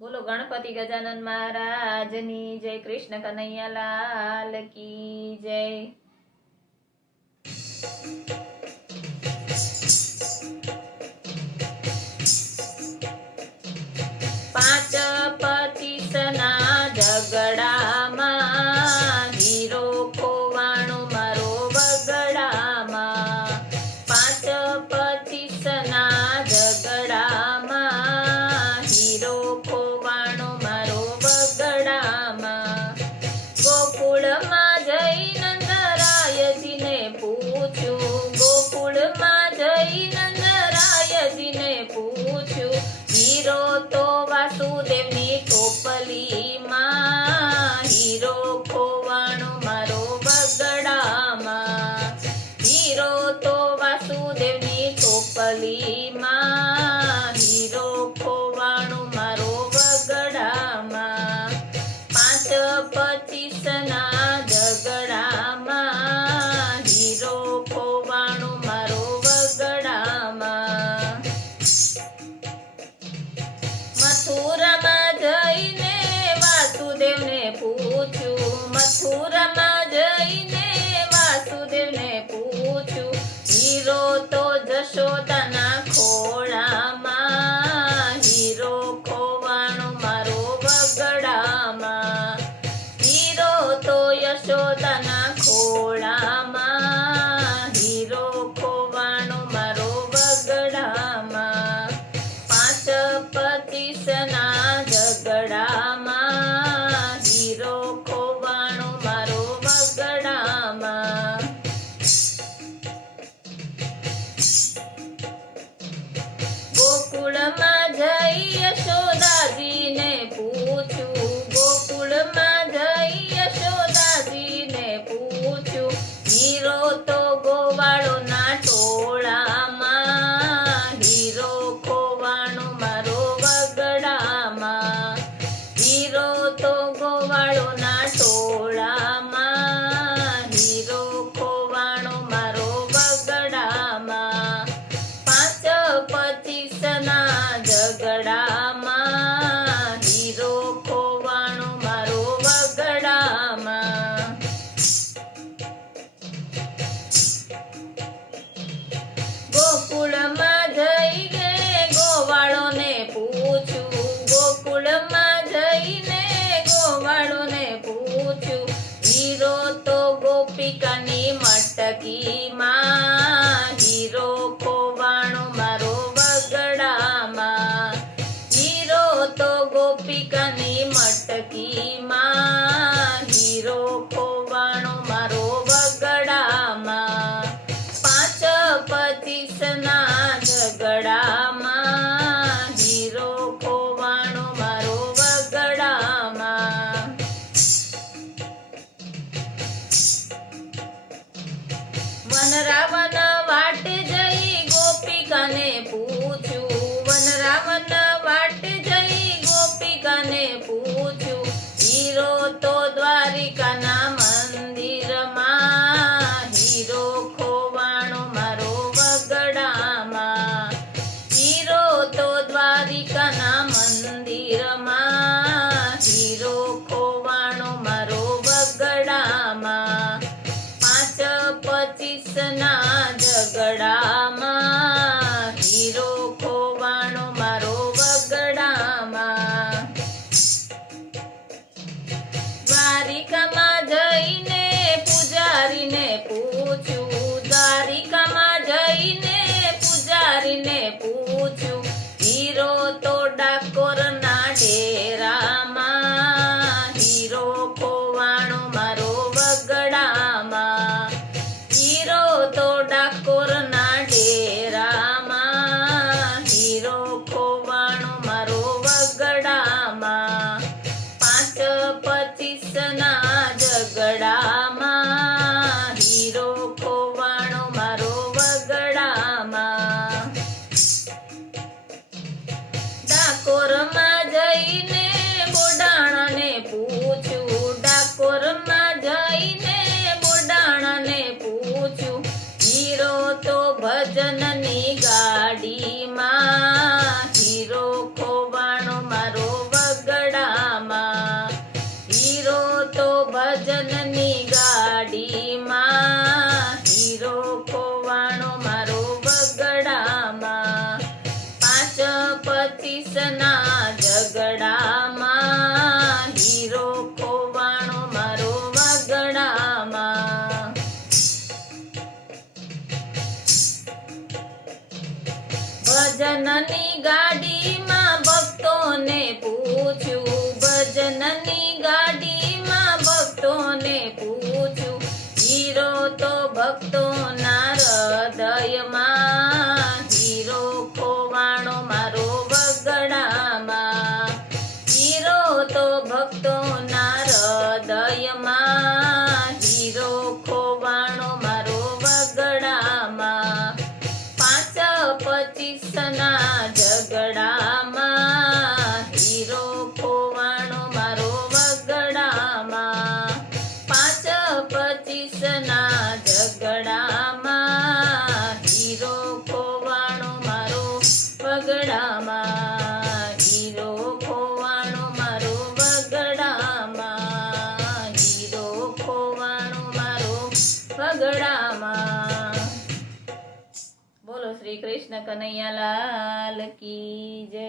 બોલો ગણપતિ ગજાનન મહારાજની જય, કૃષ્ણ કનૈયા લાલ કી જય। પાંચ પચીસના ઝઘડામાં હીરો ખોવાણો મારો બગડામાં। પાંચ પચીસના ઝઘડામાં હીરો ખોવાણો મારો બગડામાં। ગોકુળમાં જઈ નંદરાયજીને પૂછ્યું, ગોકુળમાં જઈ નંદરાયજીને પૂછ્યું, હીરો તો વાસુદેવની ટોપલીમાં, હીરો ખોવાણો મારો બગડામાં। હીરો તો વાસુદેવની ટોપલીમાં, હીરો ખોવાણો મારો બગડામાં। પાંચ પચીસના ઝઘડામાં હીરો ખોવાણો મારો બગડામાં। મથુરામાં જઈને વાસુદેવને પૂછ્યું, મથુરામાં જઈને વાસુદેવને પૂછ્યું, હીરો તો જશોદાના ખોળામાં, હીરો ખોવાણો મારો બગડામાં। હીરો તો યશોદાના ખોળામાં, હીરો ખોવાણો મારો બગડામાં। પાંચ પચીસના ઝઘડામાં હીરો ખોવાણો મારો બગડામાં। ગોકુળમાં જઈ યશોદાજીને પૂછ્યું, ગોકુળમાં જઈ યશોદાજીને પૂછ્યું, હીરો તો ગોવાળોના ટોળામાં, હીરો ખોવાણો મારો બગડામાં। હીરો તો ગોવાળોના ટોળામાં, હીરો ખોવાણો મારો બગડામાં। પાંચ પચીસના ઝઘડામાં હીરો ખોવાણો મારો બગડામાં। ગોકુળમાં જઈને ગોવાળોને પૂછ્યું, ગોકુળમાં જઈને ગોવાળોને પૂછ્યું, હીરો તો ગોપિકાની મટકીમાં, હીરો ખોવાણો મારો બગડામાં। હીરો તો ગોપિકાની મટકીમાં, હીરો ખોવાણો મારો બગડામાં। પાંચ પચીસના ઝઘડામાં હીરો ખોવાણો મારો બગડામાં। વનરાવન વાટે જઈ ગોપિકાને પૂછ્યું, વનરાવન વાટે જઈ ગોપિકાને પૂછ્યું, હીરો તો દ્વારિકાના મંદિરમાં, હીરો ખોવાણો મારો બગડામાં। હીરો તો દ્વારિકાના મંદિરમાં, હીરો ખોવાણો મારો બગડામાં। પાંચ પચીસના ઝઘડામાં હીરો ખોવાણો મારો બગડામાં। દ્વારિકામાં જઈને પૂજારીને પૂછ્યું, દ્વારિકામાં જઈને પૂજારીને પૂછ્યું, હીરો તો ડાકોરના શ્રી કૃષ્ણ કનૈયા લાલ કી જય.